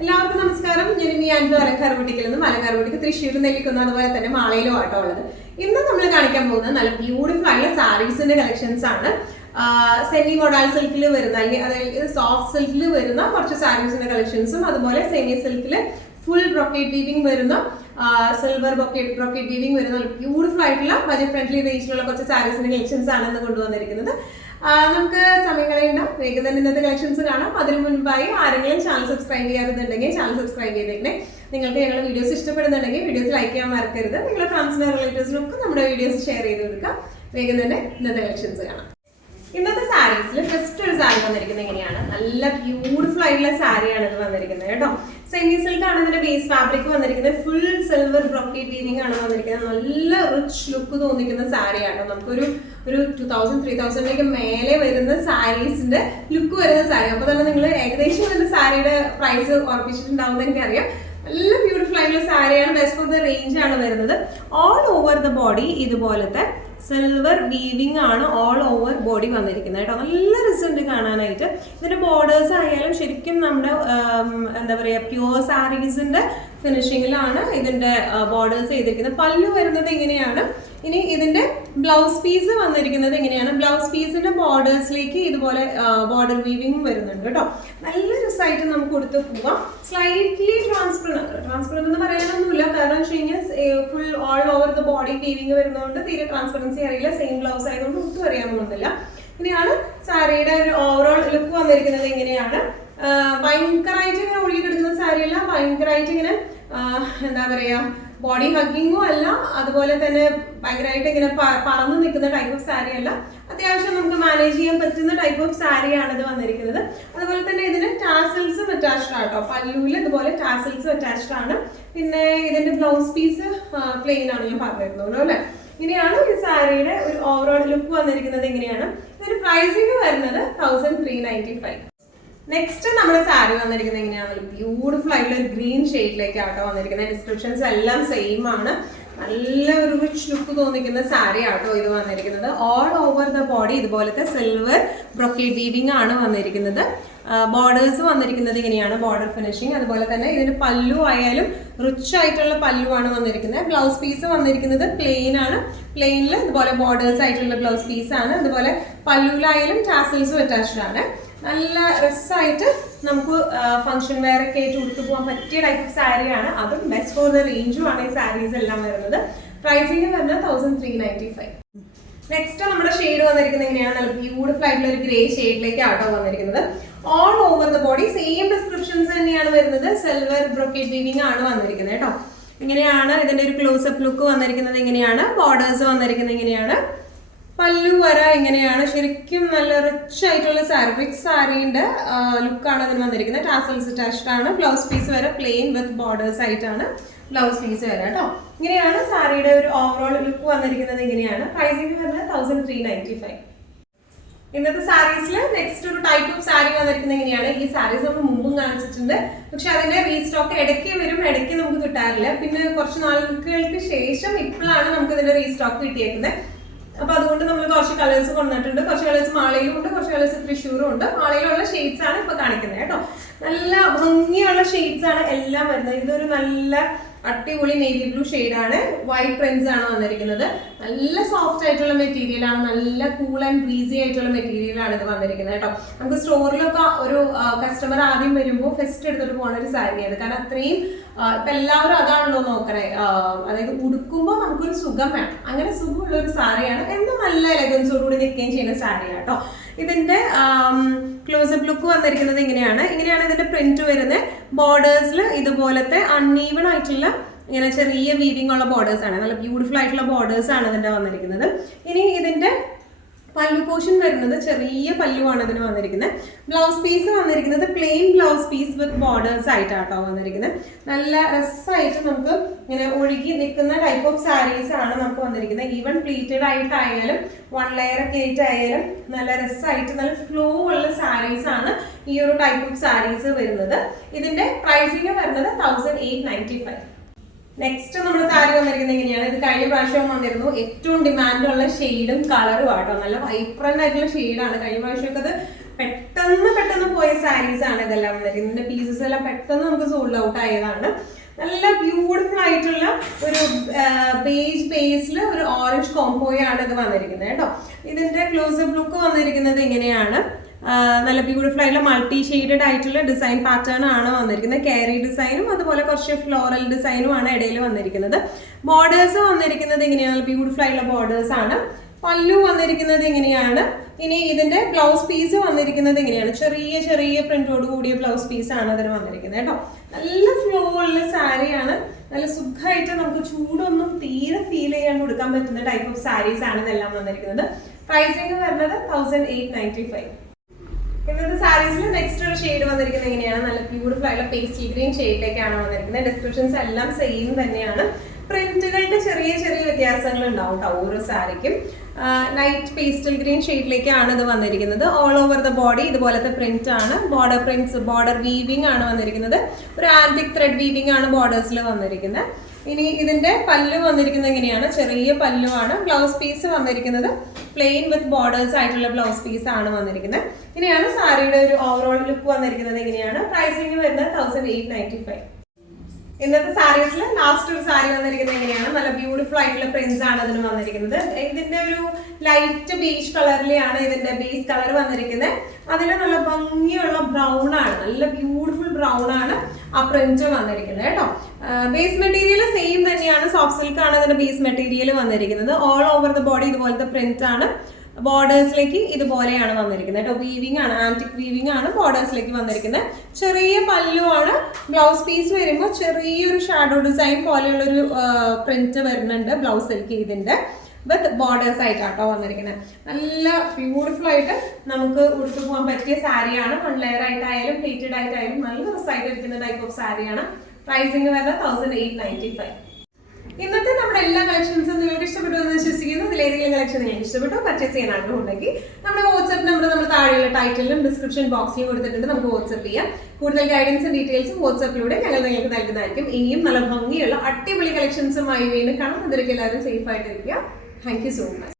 എല്ലാവർക്കും നമസ്കാരം. ഞാൻ ഇനി ആൻഡ്രു അലങ്കാരപട്ടിക്കൽ നിന്നും അലങ്കാരപട്ടിക്ക് തൃശ്ശൂർ നെല്ലിക്കുന്ന അതുപോലെ തന്നെ മാളയിലും ആട്ടോ ഉള്ളത്. ഇന്ന് നമ്മൾ കാണിക്കാൻ പോകുന്നത് നല്ല ബ്യൂട്ടിഫുൾ ആയിട്ടുള്ള സാരീസിന്റെ കളക്ഷൻസ് ആണ്. സെമി മൊഡാൾ സിൽക്കിൽ വരുന്ന അതായത് സോഫ്റ്റ് സിൽക്കിൽ വരുന്ന കുറച്ച് സാരീസിന്റെ കളക്ഷൻസും അതുപോലെ സെമി സിൽക്കിൽ ഫുൾ ബ്രോക്കേഡ് വീവിംഗ് വരുന്ന സിൽവർ ബ്രോക്കേഡ് വീവിംഗ് വരുന്ന ബ്യൂട്ടിഫുൾ ആയിട്ടുള്ള ബജറ്റ് ഫ്രണ്ട്ലി റേഞ്ചിലുള്ള കുറച്ച് സാരീസിന്റെ കളക്ഷൻസ് ആണ് ഇന്ന് കൊണ്ടുവന്നിരിക്കുന്നത്. നമുക്ക് സമയം കളയണ്ട, വേഗം തന്നെ ഇന്നത്തെ കളക്ഷൻസ് കാണാം. അതിന് മുൻപായി ആരെങ്കിലും ചാനൽ സബ്സ്ക്രൈബ് ചെയ്യാറുണ്ടെങ്കിൽ ചാനൽ സബ്സ്ക്രൈബ് ചെയ്തേക്കണേ. നിങ്ങൾക്ക് ഞങ്ങളുടെ വീഡിയോസ് ഇഷ്ടപ്പെടുന്നുണ്ടെങ്കിൽ വീഡിയോസ് ലൈക്ക് ചെയ്യാൻ മറക്കരുത്. നിങ്ങളുടെ ഫ്രണ്ട്സിനും റിലേറ്റീവ്സിനും ഒക്കെ നമ്മുടെ വീഡിയോസ് ഷെയർ ചെയ്ത് കൊടുക്കാം. വേഗം തന്നെ ഇന്നത്തെ കളക്ഷൻസ് കാണാം. ഇന്നത്തെ സാരീസിൽ ഫസ്റ്റ് ഒരു സാരി വന്നിരിക്കുന്നത് എങ്ങനെയാണ്, നല്ല ബ്യൂട്ടിഫുൾ ആയിട്ടുള്ള സാരിയാണ് ഇത് വന്നിരിക്കുന്നത് കേട്ടോ. സെമി സിൽക്ക് ആണ് ഇതിന്റെ ബേസ് ഫാബ്രിക് വന്നിരിക്കുന്നത്. ഫുൾ സിൽവർ ബ്രോക്കേഡ് വീവിംഗ് ആണ് വന്നിരിക്കുന്നത്. നല്ല റിച്ച് ലുക്ക് തോന്നിക്കുന്ന സാരിയാട്ടോ. നമുക്കൊരു 2000-3000 മേലെ വരുന്ന സാരീസിന്റെ ലുക്ക് വരുന്ന സാരി. അപ്പൊ തന്നെ നിങ്ങൾ ഏകദേശം ഇതിന്റെ സാരിയുടെ പ്രൈസ് ഉറപ്പിച്ചിട്ടുണ്ടാവുമെന്ന് എനിക്കറിയാം. നല്ല ബ്യൂട്ടിഫുൾ ആയിട്ടുള്ള സാരിയാണ്. ബെസ്റ്റ് ഫോർ ദ റേഞ്ച് ആണ് വരുന്നത്. ഓൾ ഓവർ ദ ബോഡി ഇതുപോലത്തെ സിൽവർ വീവിംഗ് ആണ് ഓൾ ഓവർ ബോഡി വന്നിരിക്കുന്നത് കേട്ടോ. നല്ല രസമുണ്ട് കാണാനായിട്ട്. ഇതിന്റെ ബോർഡേഴ്സ് ആയാലും ശരിക്കും നമ്മുടെ എന്താ പറയുക പ്യുവർ സാരീസിന്റെ ഫിനിഷിങ്ങിലാണ് ഇതിന്റെ ബോർഡേഴ്സ് ചെയ്തിരിക്കുന്നത്. പല്ലു വരുന്നത് എങ്ങനെയാണ്, ഇനി ഇതിന്റെ ബ്ലൗസ് പീസ് വന്നിരിക്കുന്നത് എങ്ങനെയാണ്. ബ്ലൗസ് പീസിന്റെ ബോർഡേഴ്സിലേക്ക് ഇതുപോലെ ബോർഡർ വീവിംഗ് വരുന്നുണ്ട് കേട്ടോ. നല്ല രസമായിട്ട് നമുക്ക് കൊടുത്ത് പോവാം. സ്ലൈറ്റ്ലി ട്രാൻസ്പെറന്റ് എന്ന് പറയാനൊന്നുമില്ല, കാരണം വെച്ച് കഴിഞ്ഞാൽ full all over the body weaving വരുന്നതുകൊണ്ട് തീരെ ട്രാൻസ്പെറൻസി അറിയില്ല. സെയിം ബ്ലൗസ് ആയതുകൊണ്ട് ഒട്ടും അറിയാൻ പോകുന്നില്ല. ഇനിയാണ് സാരിയുടെ ഒരു ഓവറോൾ ലുക്ക് വന്നിരിക്കുന്നത് എങ്ങനെയാണ്. ഭയങ്കരമായിട്ട് ഇങ്ങനെ ഒഴുകിയെടുക്കുന്ന സാരിയല്ല, ഭയങ്കരമായിട്ട് ഇങ്ങനെ എന്താ പറയാ ബോഡി ഹഗ്ഗിങ്ങും അല്ല, അതുപോലെ തന്നെ ഭയങ്കരമായിട്ട് ഇങ്ങനെ പറന്ന് നിൽക്കുന്ന ടൈപ്പ് ഓഫ് സാരി അല്ല. അത്യാവശ്യം നമുക്ക് മാനേജ് ചെയ്യാൻ പറ്റുന്ന ടൈപ്പ് ഓഫ് സാരിയാണ് ഇത് വന്നിരിക്കുന്നത്. അതുപോലെ തന്നെ ഇതിന് ടാസൽസും അറ്റാച്ച്ഡ് ആട്ടോ. പല്ലുവിൽ ഇതുപോലെ ടാസൽസും അറ്റാച്ച്ഡ് ആണ്. പിന്നെ ഇതിന്റെ ബ്ലൗസ് പീസ് പ്ലെയിൻ ആണ്, ഞാൻ പറഞ്ഞിരുന്നല്ലോ അല്ലെ. ഇങ്ങനെയാണ് ഈ സാരിയുടെ ഒരു ഓവറോൾ ലുക്ക് വന്നിരിക്കുന്നത് എങ്ങനെയാണ്. ഇതിന്റെ പ്രൈസിങ് വരുന്നത് 1395. നെക്സ്റ്റ് നമ്മുടെ സാരി വന്നിരിക്കുന്നത് എങ്ങനെയാണെന്ന് ബ്യൂട്ടിഫുൾ ആയിട്ടുള്ള ഒരു ഗ്രീൻ ഷെയ്ഡിലേക്കാട്ടോ വന്നിരിക്കുന്നത്. ഡിസ്ക്രിപ്ഷൻസ് എല്ലാം സെയിം ആണ്. നല്ല ഒരു റിച്ച് ലുക്ക് തോന്നിക്കുന്ന സാരി ആട്ടോ ഇത് വന്നിരിക്കുന്നത്. ഓൾ ഓവർ ദ ബോഡി ഇതുപോലത്തെ സിൽവർ ബ്രോക്കേഡ് വീവിംഗ് ആണ് വന്നിരിക്കുന്നത്. ബോർഡേഴ്സ് വന്നിരിക്കുന്നത് ഇങ്ങനെയാണ്, ബോർഡർ ഫിനിഷിങ്. അതുപോലെ തന്നെ ഇതിന്റെ പല്ലു ആയാലും റിച്ച് ആയിട്ടുള്ള പല്ലു ആണ് വന്നിരിക്കുന്നത്. ബ്ലൗസ് പീസ് വന്നിരിക്കുന്നത് പ്ലെയിൻ ആണ്. പ്ലെയിനിൽ ഇതുപോലെ ബോർഡേഴ്സ് ആയിട്ടുള്ള ബ്ലൗസ് പീസ് ആണ്. അതുപോലെ പല്ലുവിലായാലും ടാസൽസും അറ്റാച്ച്ഡ് ആണ്. നല്ല രസമായിട്ട് നമുക്ക് ഫംഗ്ഷൻ വെയർ ഒക്കെ ആയിട്ട് ഉടുത്തു പോകാൻ പറ്റിയ ടൈപ്പ് ഓഫ് സാരിയാണ്. അതും ബെസ്റ്റ് ഫോർ ദ റേഞ്ചും ആണ് ഈ സാരീസ് എല്ലാം വരുന്നത്. പ്രൈസിങ് വരുന്നത് 1395. നെക്സ്റ്റ് നമ്മുടെ ഷെയ്ഡ് വന്നിരിക്കുന്നത് എങ്ങനെയാണ്, നല്ല ബ്യൂട്ടിഫുൾ ആയിട്ടുള്ള ഒരു ഗ്രേ ഷെയ്ഡിലേക്ക് ആട്ടോ വന്നിരിക്കുന്നത്. All over the body same descriptions തന്നെയാണ് വരുന്നത്. സിൽവർ ബ്രോക്കേഡ് വീവിംഗ് ആണ് വന്നിരിക്കുന്നത് കേട്ടോ. ഇങ്ങനെയാണ് ഇതിന്റെ ഒരു ക്ലോസപ്പ് ലുക്ക് വന്നിരിക്കുന്നത് എങ്ങനെയാണ്. ബോർഡേഴ്സ് വന്നിരിക്കുന്നത് എങ്ങനെയാണ്. പല്ലു വര എങ്ങനെയാണ്. ശരിക്കും നല്ല റിച്ച് ആയിട്ടുള്ള സാരി, റിച്ച് സാരീന്റെ ലുക്കാണ് അതിന് വന്നിരിക്കുന്നത്. ടാസൽസ് അറ്റാച്ച്ഡ് ആണ്. ബ്ലൗസ് പീസ് വരെ പ്ലെയിൻ വിത്ത് ബോർഡേഴ്സ് ആയിട്ടാണ് ബ്ലൗസ് പീസ് വരെ കേട്ടോ. ഇങ്ങനെയാണ് സാരിയുടെ ഒരു ഓവറോൾ ലുക്ക് വന്നിരിക്കുന്നത് എങ്ങനെയാണ്. പ്രൈസിങ് വരുന്നത് 1395. ഇന്നത്തെ സാരീസിൽ നെക്സ്റ്റ് ഒരു ടൈപ്പ് ഓഫ് സാരി വന്നിരിക്കുന്നത് എങ്ങനെയാണ്. ഈ സാരീസ് നമ്മൾ മുമ്പും കാണിച്ചിട്ടുണ്ട്, പക്ഷെ അതിന്റെ റീസ്റ്റോക്ക് ഇടയ്ക്ക് വരും, ഇടയ്ക്ക് നമുക്ക് കിട്ടാറില്ല. പിന്നെ കുറച്ച് നാളുകൾക്ക് ശേഷം ഇപ്പോഴാണ് നമുക്ക് ഇതിന്റെ റീസ്റ്റോക്ക് കിട്ടിയേക്കുന്നത്. അപ്പൊ അതുകൊണ്ട് നമ്മൾ കുറച്ച് കളേഴ്സ് കൊണ്ടിട്ടുണ്ട്. കുറച്ച് കളേഴ്സ് മാളയിലും ഉണ്ട്, കുറച്ച് കളേഴ്സ് തൃശ്ശൂരും ഉണ്ട്. മാളയിലുള്ള ഷെയ്ഡ്സ് ആണ് ഇപ്പൊ കാണിക്കുന്നത് കേട്ടോ. നല്ല ഭംഗിയുള്ള ഷെയ്ഡ്സ് ആണ് എല്ലാം വരുന്നത്. ഇതൊരു നല്ല അടിപൊളി നേവി ബ്ലൂ ഷെയ്ഡാണ്. വൈറ്റ് പ്രിന്റ്സ് ആണ് വന്നിരിക്കുന്നത്. നല്ല സോഫ്റ്റ് ആയിട്ടുള്ള മെറ്റീരിയൽ ആണ്. നല്ല കൂൾ ആൻഡ് ബ്രീസി ആയിട്ടുള്ള മെറ്റീരിയൽ ആണ് ഇത് വന്നിരിക്കുന്നത് കേട്ടോ. നമുക്ക് സ്റ്റോറിലൊക്കെ ഒരു കസ്റ്റമർ ആദ്യം വരുമ്പോൾ ഫസ്റ്റ് എടുത്തിട്ട് പോകുന്ന ഒരു സാരിയാണ്. കാരണം അത്രയും ഇപ്പൊ എല്ലാവരും അതാണല്ലോ നോക്കണേ. അതായത് ഉടുക്കുമ്പോൾ നമുക്കൊരു സുഖം വേണം. അങ്ങനെ സുഖമുള്ള ഒരു സാരിയാണ്. എന്നാൽ നല്ല എലഗൻസോടുകൂടി നിൽക്കുകയും ചെയ്യുന്ന സാരിയാണ് കേട്ടോ. ഇതിന്റെ ക്ലോസപ്പ് ലുക്ക് വന്നിരിക്കുന്നത് ഇങ്ങനെയാണ്. ഇതിന്റെ പ്രിന്റ് വരുന്നത്. ബോർഡേഴ്സിൽ ഇതുപോലത്തെ അൺഈവൺ ആയിട്ടുള്ള ഇങ്ങനെ ചെറിയ വീവിംഗ് ഉള്ള ബോർഡേഴ്സ് ആണ്. നല്ല ബ്യൂട്ടിഫുൾ ആയിട്ടുള്ള ബോർഡേഴ്സ് ആണ് ഇതിന്റെ വന്നിരിക്കുന്നത്. ഇനി ഇതിന്റെ പല്ലു പോർഷൻ വരുന്നത് ചെറിയ പല്ലുവാണ് ഇതിന് വന്നിരിക്കുന്നത്. ബ്ലൗസ് പീസ് വന്നിരിക്കുന്നത് plain blouse piece with borders ആയിട്ടാട്ടോ വന്നിരിക്കുന്നത്. നല്ല രസമായിട്ട് നമുക്ക് ഇങ്ങനെ ഒഴുകി നിൽക്കുന്ന ടൈപ്പ് ഓഫ് സാരീസ് ആണ് നമുക്ക് വന്നിരിക്കുന്നത്. ഈവൻ പ്ലീറ്റഡ് ആയിട്ടായാലും 1 ലെയർ ഒക്കെ ആയിട്ടായാലും നല്ല രസമായിട്ട് നല്ല ഫ്ലോ ഉള്ള സാരീസ് ആണ് ഈ ഒരു ടൈപ്പ് ഓഫ് സാരീസ് വരുന്നത്. ഇതിന്റെ പ്രൈസിങ് വരുന്നത് 1895. നെക്സ്റ്റ് നമ്മുടെ സാരി വന്നിരിക്കുന്നത് എങ്ങനെയാണ്. ഇത് കഴിഞ്ഞ പ്രാവശ്യം വന്നിരുന്നു. ഏറ്റവും ഡിമാൻഡുള്ള ഷെയ്ഡും കളറും ആട്ടോ. നല്ല വൈബ്രന്റ് ആയിട്ടുള്ള ഷെയ്ഡാണ്. കഴിഞ്ഞ പ്രാവശ്യമൊക്കെ അത് പെട്ടെന്ന് പെട്ടെന്ന് പോയ സാരീസ് ആണ് ഇതെല്ലാം വന്നിരിക്കുന്നത്. ഇതിന്റെ പീസസ് എല്ലാം പെട്ടെന്ന് നമുക്ക് സോൾഡ് ഔട്ട് ആയതാണ്. നല്ല ബ്യൂട്ടിഫുൾ ആയിട്ടുള്ള ഒരു ബേജ് ബേസിൽ ഒരു ഓറഞ്ച് കോംബോയാണ് ഇത് വന്നിരിക്കുന്നത് കേട്ടോ. ഇതിന്റെ ക്ലോസപ്പ് ലുക്ക് വന്നിരിക്കുന്നത് ഇങ്ങനെയാണ്. നല്ല ബ്യൂട്ടിഫുൾ ആയിട്ടുള്ള മൾട്ടി ഷെയ്ഡഡ് ആയിട്ടുള്ള ഡിസൈൻ പാറ്റേൺ ആണ് വന്നിരിക്കുന്നത്. കാരി ഡിസൈനും അതുപോലെ കുറച്ച് ഫ്ലോറൽ ഡിസൈനും ആണ് ഇടയിൽ വന്നിരിക്കുന്നത്. ബോർഡേഴ്സ് വന്നിരിക്കുന്നത് ഇങ്ങനെയാണ്, ബ്യൂട്ടിഫുൾ ആയിട്ടുള്ള ബോർഡേഴ്സ് ആണ്. പല്ലു വന്നിരിക്കുന്നത് ഇങ്ങനെയാണ്. ഇനി ഇതിന്റെ ബ്ലൗസ് പീസ് വന്നിരിക്കുന്നത് ഇങ്ങനെയാണ്. ചെറിയ പ്രിന്റോട് കൂടിയ ബ്ലൗസ് പീസ് ആണ് അതിന് വന്നിരിക്കുന്നത് കേട്ടോ. നല്ല ഫ്ലോ ഉള്ള സാരിയാണ്. നല്ല സുഖമായിട്ട് നമുക്ക് ചൂടൊന്നും തീരെ ഫീൽ ചെയ്യാണ്ട് കൊടുക്കാൻ പറ്റുന്ന ടൈപ്പ് ഓഫ് സാരീസ് ആണ് ഇതെല്ലാം വന്നിരിക്കുന്നത്. പ്രൈസിങ് വരുന്നത് 1895. ഇന്നത്തെ സാരീസിൽ നെക്സ്റ്റ് ഒരു ഷെയ്ഡ് വന്നിരിക്കുന്നത് എങ്ങനെയാണ്, നല്ല ബ്യൂട്ടിഫുൾ ആയിട്ടുള്ള പേസ്റ്റൽ ഗ്രീൻ ഷെയ്ഡിലേക്കാണ് വന്നിരിക്കുന്നത്. ഡിസ്ക്രിപ്ഷൻസ് എല്ലാം സെയിം തന്നെയാണ്. പ്രിന്റുകൾക്ക് ചെറിയ വ്യത്യാസങ്ങൾ ഉണ്ടാവും കേട്ടോ ഓരോ സാരിക്കും. ലൈറ്റ് പേസ്റ്റൽ ഗ്രീൻ ഷെയ്ഡിലേക്കാണ് ഇത് വന്നിരിക്കുന്നത്. ഓൾ ഓവർ ദ ബോഡി ഇതുപോലത്തെ പ്രിന്റ് ആണ്. ബോർഡർ വീവിംഗ് ആണ് വന്നിരിക്കുന്നത്. ഒരു ആന്റിക് ത്രെഡ് വീവിംഗ് ആണ് ബോർഡേഴ്സിൽ വന്നിരിക്കുന്നത്. ഇനി ഇതിന്റെ പല്ലു വന്നിരിക്കുന്നത് എങ്ങനെയാണ്, ചെറിയ പല്ലു ആണ്. ബ്ലൗസ് പീസ് വന്നിരിക്കുന്നത് പ്ലെയിൻ വിത്ത് ബോർഡേഴ്സ് ആയിട്ടുള്ള ബ്ലൗസ് പീസ് ആണ് വന്നിരിക്കുന്നത്. ഇനിയാണ് സാരിയുടെ ഒരു ഓവറോൾ ലുക്ക് വന്നിരിക്കുന്നത് എങ്ങനെയാണ്. പ്രൈസിങ് വരുന്നത് 1895. ഇന്നത്തെ സാരീസിൽ ലാസ്റ്റ് ഒരു സാരി വന്നിരിക്കുന്നത് എങ്ങനെയാണ്, നല്ല ബ്യൂട്ടിഫുൾ ആയിട്ടുള്ള പ്രിന്റ്സ് ആണ് ഇതിന് വന്നിരിക്കുന്നത്. ഇതിന്റെ ഒരു ലൈറ്റ് ബീച്ച് കളറിലെയാണ് ഇതിന്റെ ബേസ് കളർ വന്നിരിക്കുന്നത്. അതിന് നല്ല ഭംഗിയുള്ള ബ്രൗൺ ആണ്, നല്ല ബ്യൂട്ടിഫുൾ ബ്രൗൺ ആണ് ആ പ്രിന്റ് വന്നിരിക്കുന്നത് കേട്ടോ. ബേസ് മെറ്റീരിയൽ സെയിം തന്നെയാണ്, സോഫ്റ്റ് സിൽക്ക് ആണ് ഇതിന്റെ ബേസ് മെറ്റീരിയൽ വന്നിരിക്കുന്നത്. ഓൾ ഓവർ ദ ബോഡി ഇതുപോലത്തെ പ്രിന്റ് ആണ്. ബോർഡേഴ്സിലേക്ക് ഇതുപോലെയാണ് വന്നിരിക്കുന്നത് കേട്ടോ. വീവിംഗ് ആണ്, ആന്റിക് വീവിംഗ് ആണ് ബോർഡേഴ്സിലേക്ക് വന്നിരിക്കുന്നത്. ചെറിയ പല്ലു ആണ്. ബ്ലൗസ് പീസ് വരുമ്പോൾ ചെറിയൊരു ഷാഡോ ഡിസൈൻ പോലെയുള്ളൊരു പ്രിന്റ് വരുന്നുണ്ട് ബ്ലൗസിലേക്ക് ഇതിന്റെ വിത്ത് ബോർഡേഴ്സ് ആയിട്ടാട്ടോ വന്നിരിക്കുന്നത്. നല്ല ബ്യൂട്ടിഫുൾ ആയിട്ട് നമുക്ക് ഉടുത്തു പോകാൻ പറ്റിയ സാരിയാണ്. 1 ലെയർ ആയിട്ടായാലും പ്ലേറ്റഡ് ആയിട്ടായാലും നല്ല രസമായിട്ട് ഇരിക്കുന്ന ടൈപ്പ് ഓഫ് സാരിയാണ്. പ്രൈസിങ് വരുന്നത് 1895. ഇന്നത്തെ നമ്മുടെ എല്ലാ കളക്ഷൻസും നിങ്ങൾക്ക് ഇഷ്ടപ്പെട്ടു എന്ന് വിശ്വസിക്കുന്നു. ഇതിലേതെങ്കിലും കളക്ഷൻ നിങ്ങൾക്ക് ഇഷ്ടപ്പെട്ടു പർച്ചേസ് ചെയ്യാൻ ആഗ്രഹമുണ്ടെങ്കിൽ നമ്മുടെ വാട്സ്ആപ്പ് നമ്പർ നമ്മൾ താഴെയുള്ള ടൈറ്റിലും ഡിസ്ക്രിപ്ഷൻ ബോക്സിലും കൊടുത്തിട്ടുണ്ട്. നമുക്ക് വാട്സ്ആപ്പ് ചെയ്യാം. കൂടുതൽ ഗൈഡൻസും ഡീറ്റെയിൽസും വാട്സ്ആപ്പിലൂടെ ഞങ്ങൾ നിങ്ങൾക്ക് നൽകുന്നതായിരിക്കും. ഇനിയും നല്ല ഭംഗിയുള്ള അടിപൊളി കളക്ഷൻസുമായി വീണ്ടും കാണാം. അതിലേക്ക് എല്ലാവരും സേഫ് ആയിട്ടിരിക്കുക. Thank you so much.